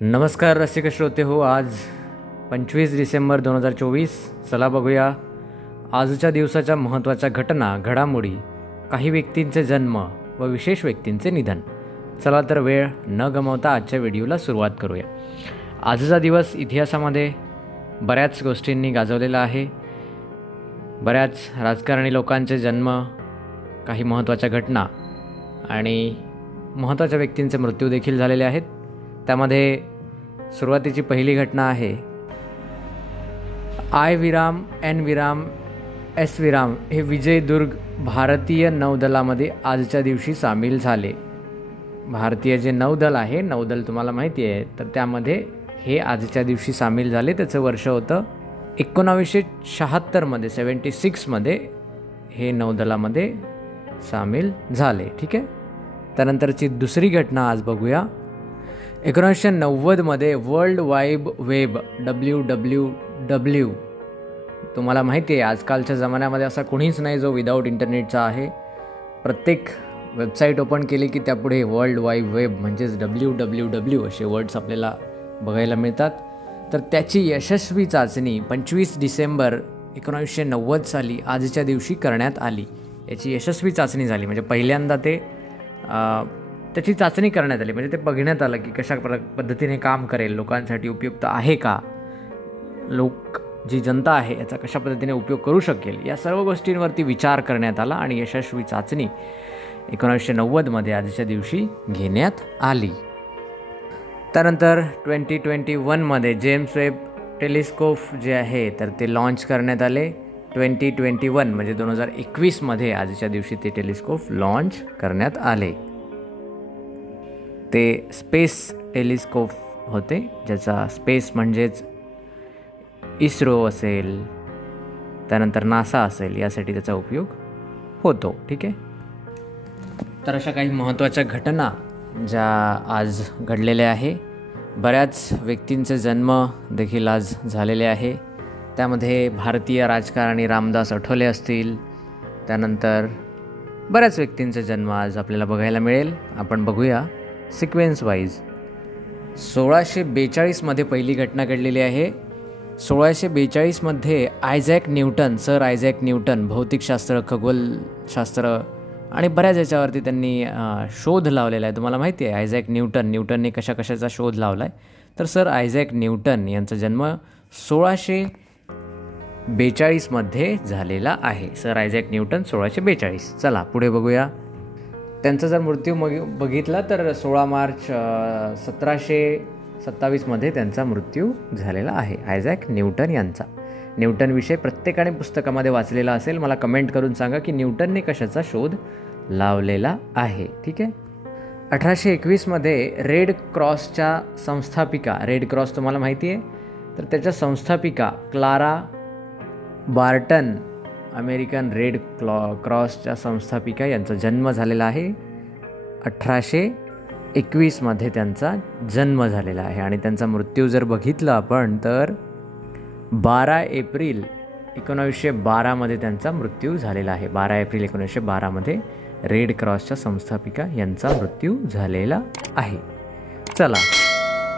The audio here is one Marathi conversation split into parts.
नमस्कार रसिक श्रोते हो. आज 25 डिसेंबर 2024. चला बघूया आजच्या दिवसाच्या महत्त्वाच्या घटना, घडामोडी, काही व्यक्तींचे जन्म व विशेष व्यक्तींचे निधन. चला तर वेळ न गमावता आजच्या व्हिडिओला सुरुवात करूया. आजचा दिवस इतिहासामध्ये बऱ्याच गोष्टींनी गाजवलेला आहे. बऱ्याच राजकारणी लोकांचे जन्म, काही महत्त्वाच्या घटना आणि महत्त्वाच्या व्यक्तींचे मृत्यू देखील झालेले आहेत. त्यामध्ये सुरुवातीची पहिली घटना आहे आय विराम एन विराम एस विराम हे विजयदुर्ग भारतीय नौदलामध्ये आजच्या दिवशी सामील झाले. भारतीय जे नौदल आहे, नौदल तुम्हाला माहिती आहे, तर त्यामध्ये हे आजच्या दिवशी सामील झाले. त्याचं वर्ष होतं 1976मध्ये, 76मध्ये हे नौदलामध्ये सामील झाले. ठीक आहे. त्यानंतरची दुसरी घटना आज बघूया. 1990मध्ये वर्ल्ड वाईड वेब WWW, तुम्हाला माहिती आहे आजकालच्या जमान्यामध्ये असा कोणीच नाही जो विदाऊट इंटरनेटचा आहे. प्रत्येक वेबसाईट ओपन केली की त्यापुढे वर्ल्ड वाईड वेब म्हणजेच WWW असे वर्ड्स आपल्याला बघायला मिळतात. तर त्याची यशस्वी चाचणी 25 डिसेंबर 1990 साली आजच्या दिवशी करण्यात आली. याची यशस्वी चाचणी झाली, म्हणजे पहिल्यांदा त्याची चाचणी करण्यात आली, म्हणजे ते बघण्यात आलं की कशा पद्धतीने काम करेल, लोकांसाठी उपयुक्त आहे का, जी जनता आहे याचा कशा पद्धतीने उपयोग करू शकेल, या सर्व गोष्टींवरती विचार करण्यात आला आणि यशस्वी चाचणी 1990मध्ये आजच्या दिवशी घेण्यात आली. त्यानंतर 2021मध्ये जेम्स वेब टेलिस्कोप जे आहे तर ते लॉन्च करण्यात आले. 2021 म्हणजे 2021मध्ये आजच्या दिवशी ते टेलिस्कोप लॉन्च करण्यात आले. ते स्पेस टेलिस्कोप होते, ज्याचा स्पेस म्हणजेच इस्रो असेल, त्यानंतर नासा असेल, यासाठी त्याचा उपयोग होतो. ठीक आहे. तर अशा काही महत्त्वाच्या घटना ज्या आज घडलेल्या आहे. बऱ्याच व्यक्तींचे जन्म देखील आज झालेले आहे. त्यामध्ये भारतीय राजकारणी रामदास आठवले असतील, त्यानंतर बऱ्याच व्यक्तींचे जन्म आज आपल्याला बघायला मिळेल. आपण बघूया सिक्वेन्स वाईज. 1642मध्ये पहिली घटना घडलेली आहे. 1642मध्ये Isaac Newton, sir Isaac Newton, भौतिकशास्त्र, खगोलशास्त्र आणि बऱ्याच याच्यावरती त्यांनी शोध लावलेला आहे. तुम्हाला माहिती आहे आयझॅक न्यूटनने कशाचा शोध लावला आहे. तर सर आयझॅक न्यूटन यांचा जन्म 1642मध्ये झालेला आहे. Sir Isaac Newton 1642. चला पुढे बघूया. त्यांचा जर मृत्यू बघितला तर 16 मार्च 1727मध्ये त्यांचा मृत्यू झालेला आहे, आयझॅक न्यूटन यांचा. न्यूटनविषयी प्रत्येकाने पुस्तकामध्ये वाचलेला असेल. मला कमेंट करून सांगा की न्यूटनने कशाचा शोध लावलेला आहे. ठीक आहे. 1821मध्ये रेड क्रॉसच्या संस्थापिका, रेड क्रॉस तुम्हाला माहिती आहे, तर त्याच्या संस्थापिका क्लारा बार्टन, अमेरिकन रेड क्रॉसच्या संस्थापिका, यांचा जन्म झालेला आहे. 1821मध्ये त्यांचा जन्म झालेला आहे. आणि त्यांचा मृत्यू जर बघितला आपण तर 12 एप्रिल 1912मध्ये त्यांचा मृत्यू झालेला आहे. 12 एप्रिल 1912मध्ये रेड क्रॉसच्या संस्थापिका यांचा मृत्यू झालेला आहे. चला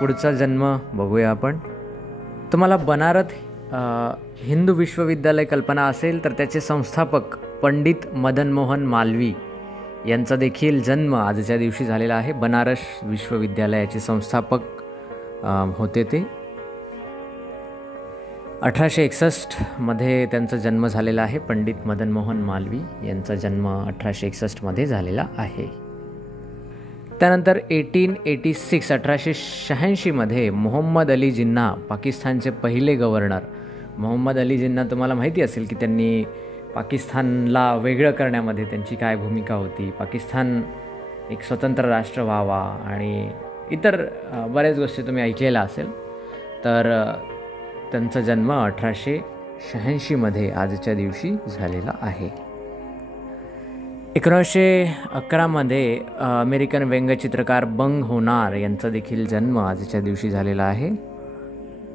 पुढचा जन्म बघूया आपण. तुम्हाला बनारस हिंदू विश्वविद्यालय कल्पना असेल तर त्याचे संस्थापक पंडित मदन मोहन मालवी यांचा देखील जन्म आजच्या दिवशी झालेला आहे. बनारस विश्वविद्यालयाचे संस्थापक होते ते. 1861मध्ये त्यांचा जन्म झालेला आहे. पंडित मदन मोहन मालवी यांचा जन्म 1861मध्ये झालेला आहे. त्यानंतर 1886मध्ये मोहम्मद अली जिन्ना, पाकिस्तानचे पहिले गव्हर्नर. मोहम्मद अली जिन्ना तुम्हाला माहिती असेल की त्यांनी पाकिस्तानला वेगळं करण्यामध्ये त्यांची काय भूमिका होती, पाकिस्तान एक स्वतंत्र राष्ट्र व्हावा आणि इतर बऱ्याच गोष्टी तुम्ही ऐकलेल्या असेल. तर त्यांचा जन्म 1886मध्ये आजच्या दिवशी झालेला आहे. 1911मध्ये अमेरिकन व्यंगचित्रकार बंग होनार यांचा देखील जन्म आजच्या दिवशी झालेला आहे.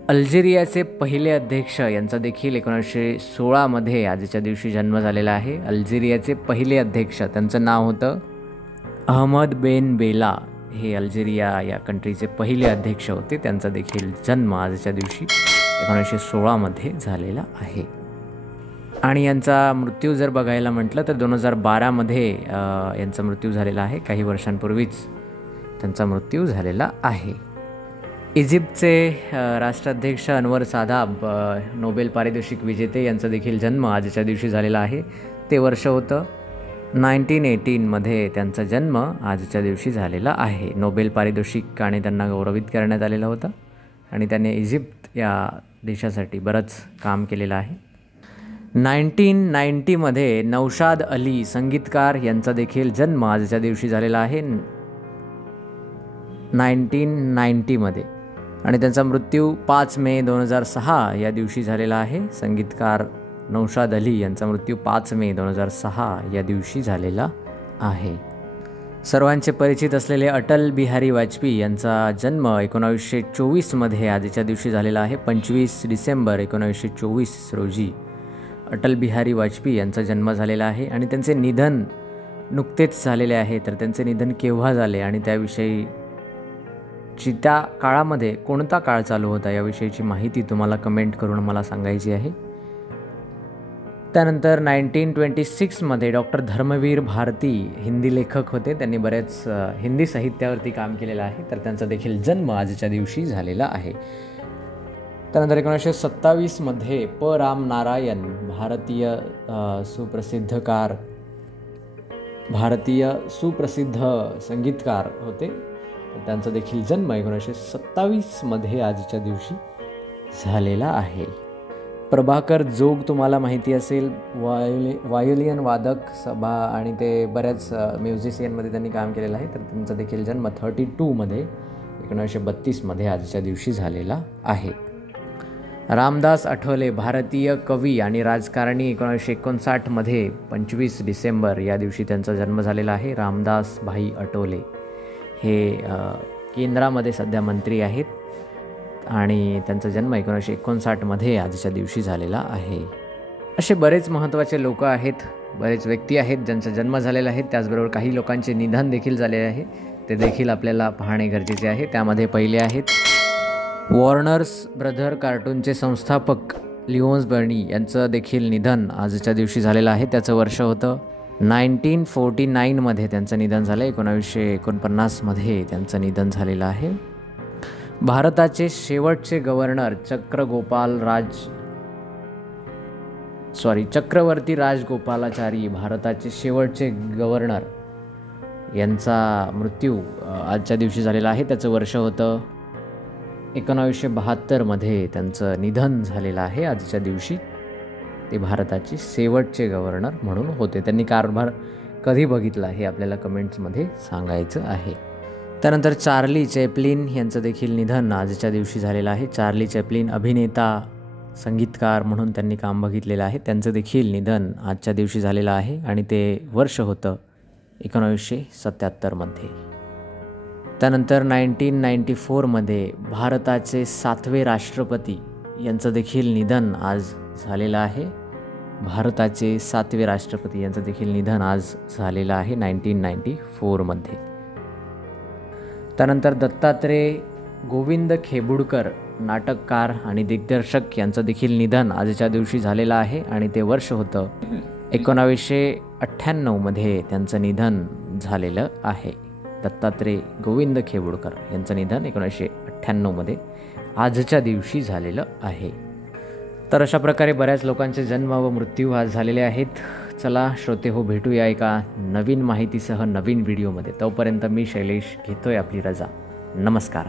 अल्जेरियाचे पहिले अध्यक्ष यांचा देखील 1916मध्ये आजच्या दिवशी जन्म झालेला आहे. अल्जेरियाचे पहिले अध्यक्ष, त्यांचं नाव होतं अहमद बेन बेला. हे अल्जेरिया या कंट्रीचे पहिले अध्यक्ष होते. त्यांचा देखील जन्म आजच्या दिवशी 1916मध्ये झालेला आहे. आणि यांचा मृत्यू जर बघायला म्हटलं तर 2012मध्ये यांचा मृत्यू झालेला आहे. काही वर्षांपूर्वीच त्यांचा मृत्यू झालेला आहे. इजिप्तचे राष्ट्राध्यक्ष अनवर सादात नोबेल पारितोषिक विजेते यांचा देखील जन्म आजच्या दिवशी झालेला आहे. ते वर्ष होतं 1918मध्ये त्यांचा जन्म आजच्या दिवशी झालेला आहे. नोबेल पारितोषिकाने त्यांना गौरवित करण्यात आलेला होता आणि त्याने इजिप्त या देशासाठी बरंच काम केलेलं आहे. 1990मध्ये नौशाद अली संगीतकार यांचा देखील जन्म आजच्या दिवशी झालेला आहे 1990मध्ये आणि त्यांचा मृत्यू 5 मे 2006 या दिवशी झालेला आहे. संगीतकार नौशाद अली यांचा मृत्यू 5 मे 2006 या दिवशी झालेला आहे. सर्वांचे परिचित असलेले अटल बिहारी वाजपेयी यांचा जन्म 1924मध्ये आजच्या दिवशी झालेला आहे. 25 डिसेंबर 1924 रोजी अटल बिहारी वाजपेयी यांचा जन्म झालेला आहे आणि त्यांचे निधन नुकतेच झालेले आहे. तर त्यांचे निधन केव्हा झाले आणि त्याविषयी त्या काळामध्ये कोणता काळ चालू होता याविषयीची माहिती तुम्हाला कमेंट करून मला सांगायची आहे. त्यानंतर 1926मध्ये डॉक्टर धर्मवीर भारती हिंदी लेखक होते. त्यांनी बरेच हिंदी साहित्यावरती काम केलेलं आहे. तर त्यांचा देखील जन्म आजच्या दिवशी झालेला आहे. त्यानंतर 1927मध्ये राम नारायण भारतीय सुप्रसिद्ध संगीतकार होते. त्यांचा देखील जन्म 1927मध्ये आजच्या दिवशी झालेला आहे. प्रभाकर जोग तुम्हाला माहिती असेल, वायोलिन वादक सभा आणि ते बऱ्याच म्युझिशियनमध्ये त्यांनी काम केलेलं आहे. तर त्यांचा देखील जन्म 32मध्ये 1932मध्ये आजच्या दिवशी झालेला आहे. रामदास आठवले भारतीय कवी आणि राजकारणी 1959मध्ये 25 डिसेंबर या दिवशी त्यांचा जन्म झालेला आहे. रामदास भाई आठवले हे केंद्रामध्ये सध्या मंत्री आहेत आणि त्यांचा जन्म 1959मध्ये आजच्या दिवशी झालेला आहे. असे बरेच महत्त्वाचे लोक आहेत, बरेच व्यक्ती आहेत ज्यांचा जन्म झालेला आहे. त्याचबरोबर काही लोकांचे निधन देखील झालेले आहे, ते देखील आपल्याला पाहणे गरजेचे आहे. त्यामध्ये पहिले आहेत वॉर्नर्स ब्रदर कार्टूनचे संस्थापक लिओन्स बर्नी यांचं देखील निधन आजच्या दिवशी झालेलं आहे. त्याचं वर्ष होतं 1949मध्ये त्यांचं निधन झालं. 1949मध्ये त्यांचं निधन झालेलं आहे. भारताचे शेवटचे गव्हर्नर चक्रवर्ती राजगोपालाचारी भारताचे शेवटचे गव्हर्नर यांचा मृत्यू आजच्या दिवशी झालेला आहे. त्याचं वर्ष होतं 1972मध्ये त्यांचं निधन झालेलं आहे. आजच्या दिवशी ते भारताचे शेवटचे गव्हर्नर म्हणून होते. त्यांनी कारभार कधी बघितला हे आपल्याला कमेंट्समध्ये सांगायचं आहे. त्यानंतर चार्ली चॅप्लिन यांचं देखील निधन आजच्या दिवशी झालेलं आहे. चार्ली चॅप्लिन अभिनेता, संगीतकार म्हणून त्यांनी काम बघितलेलं आहे. त्यांचं देखील निधन आजच्या दिवशी झालेलं आहे आणि ते वर्ष होतं 1977मध्ये. त्यानंतर 1994मध्ये भारताचे 7वे राष्ट्रपती यांचं देखील निधन आज झालेलं आहे. भारताचे 7वे राष्ट्रपती यांचं देखील निधन आज झालेलं आहे 1994मध्ये. त्यानंतर दत्तात्रेय गोविंद खेबुडकर नाटककार आणि दिग्दर्शक यांचं देखील निधन आजच्या दिवशी झालेलं आहे आणि ते वर्ष होतं 1998मध्ये त्यांचं निधन झालेलं आहे. दत्तात्रेय गोविंद खेबुडकर यांचं निधन 1998मध्ये आजच्या दिवशी झालेलं आहे. तर अशा प्रकारे बऱ्याच लोकांचे जन्म व मृत्यू आज झालेले आहेत. चला श्रोते हो, भेटूया एका नवीन माहितीसह नवीन व्हिडिओमध्ये. तोपर्यंत मी शैलेश घेतोय आपली रजा. नमस्कार.